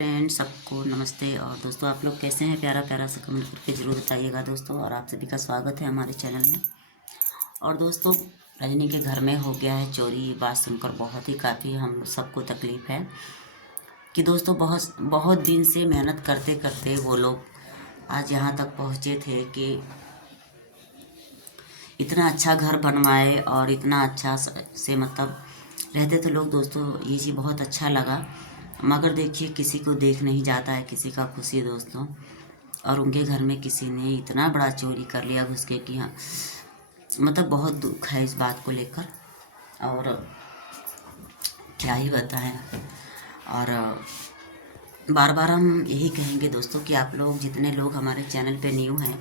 Friends सबको नमस्ते। और दोस्तों आप लोग कैसे हैं? प्यारा प्यारा सा कमेंट करके ज़रूर बताइएगा दोस्तों। और आप सभी का स्वागत है हमारे चैनल में। और दोस्तों रजनी के घर में हो गया है चोरी। ये बात सुनकर बहुत ही काफ़ी हम सबको तकलीफ़ है कि दोस्तों बहुत बहुत दिन से मेहनत करते करते वो लोग आज यहाँ तक पहुँचे थे कि इतना अच्छा घर बनवाए और इतना अच्छा से मतलब रहते थे लोग। दोस्तों ये चीज़ बहुत अच्छा लगा, मगर देखिए किसी को देख नहीं जाता है किसी का खुशी दोस्तों। और उनके घर में किसी ने इतना बड़ा चोरी कर लिया घुस के कि हाँ मतलब बहुत दुख है इस बात को लेकर। और क्या ही बताएं। और बार बार हम यही कहेंगे दोस्तों कि आप लोग जितने लोग हमारे चैनल पे न्यू हैं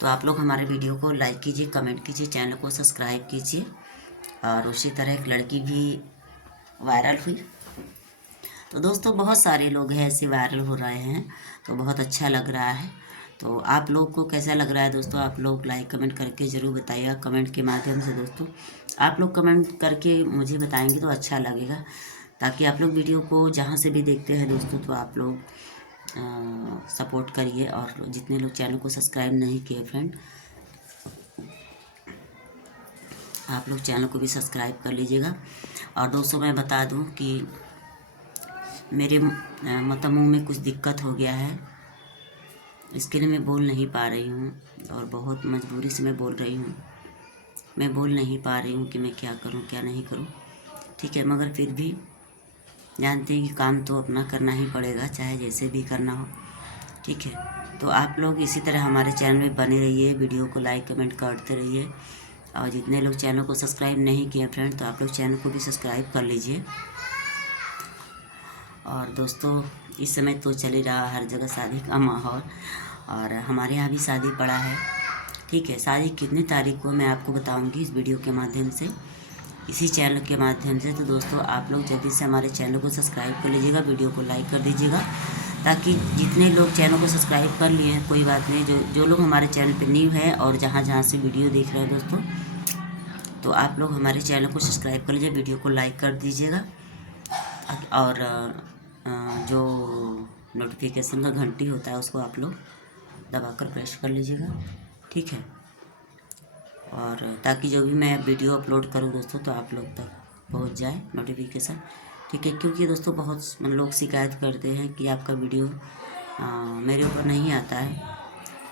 तो आप लोग हमारे वीडियो को लाइक कीजिए, कमेंट कीजिए, चैनल को सब्सक्राइब कीजिए। और उसी तरह एक लड़की भी वायरल हुई। तो दोस्तों बहुत सारे लोग हैं ऐसे वायरल हो रहे हैं तो बहुत अच्छा लग रहा है। तो आप लोग को कैसा लग रहा है दोस्तों? आप लोग लाइक कमेंट करके ज़रूर बताइएगा कमेंट के माध्यम से। दोस्तों आप लोग कमेंट करके मुझे बताएंगे तो अच्छा लगेगा, ताकि आप लोग वीडियो को जहाँ से भी देखते हैं दोस्तों तो आप लोग सपोर्ट करिए। और जितने लोग चैनल को सब्सक्राइब नहीं किए फ्रेंड, आप लोग चैनल को भी सब्सक्राइब कर लीजिएगा। और दोस्तों मैं बता दूं कि मेरे मतलब मुंह में कुछ दिक्कत हो गया है, इसके लिए मैं बोल नहीं पा रही हूँ। और बहुत मजबूरी से मैं बोल रही हूँ, मैं बोल नहीं पा रही हूँ कि मैं क्या करूँ क्या नहीं करूँ, ठीक है। मगर फिर भी जानते हैं कि काम तो अपना करना ही पड़ेगा, चाहे जैसे भी करना हो, ठीक है। तो आप लोग इसी तरह हमारे चैनल में बने रहिए, वीडियो को लाइक कमेंट करते रहिए। और जितने लोग चैनल को सब्सक्राइब नहीं किए फ्रेंड तो आप लोग चैनल को भी सब्सक्राइब कर लीजिए। और दोस्तों इस समय तो चल ही रहा हर जगह शादी का माहौल, और हमारे यहाँ भी शादी पड़ा है, ठीक है। शादी कितनी तारीख को मैं आपको बताऊंगी इस वीडियो के माध्यम से, इसी चैनल के माध्यम से। तो दोस्तों आप लोग जल्दी से हमारे चैनल को सब्सक्राइब कर लीजिएगा, वीडियो को लाइक कर दीजिएगा, ताकि जितने लोग चैनल को सब्सक्राइब कर लिए हैं कोई बात नहीं, जो लोग हमारे चैनल पर न्यू है और जहाँ जहाँ से वीडियो देख रहे हैं दोस्तों, तो आप लोग हमारे चैनल को सब्सक्राइब कर लीजिए, वीडियो को लाइक कर दीजिएगा। और जो नोटिफिकेशन का घंटी होता है उसको आप लोग दबाकर प्रेस कर लीजिएगा, ठीक है। और ताकि जो भी मैं वीडियो अपलोड करूँ दोस्तों तो आप लोग तक पहुंच जाए नोटिफिकेशन, ठीक है। क्योंकि दोस्तों बहुत लोग शिकायत करते हैं कि आपका वीडियो मेरे ऊपर नहीं आता है,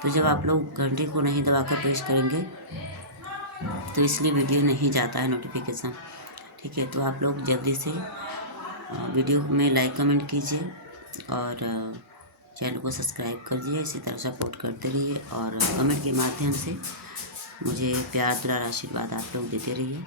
तो जब आप लोग घंटे को नहीं दबाकर प्रेस करेंगे तो इसलिए वीडियो नहीं जाता है नोटिफिकेशन, ठीक है। तो आप लोग जल्दी से वीडियो में लाइक कमेंट कीजिए और चैनल को सब्सक्राइब कर दीजिए, इसी तरह सपोर्ट करते रहिए। और कमेंट के माध्यम से मुझे प्यार दुलार आशीर्वाद आप लोग देते रहिए।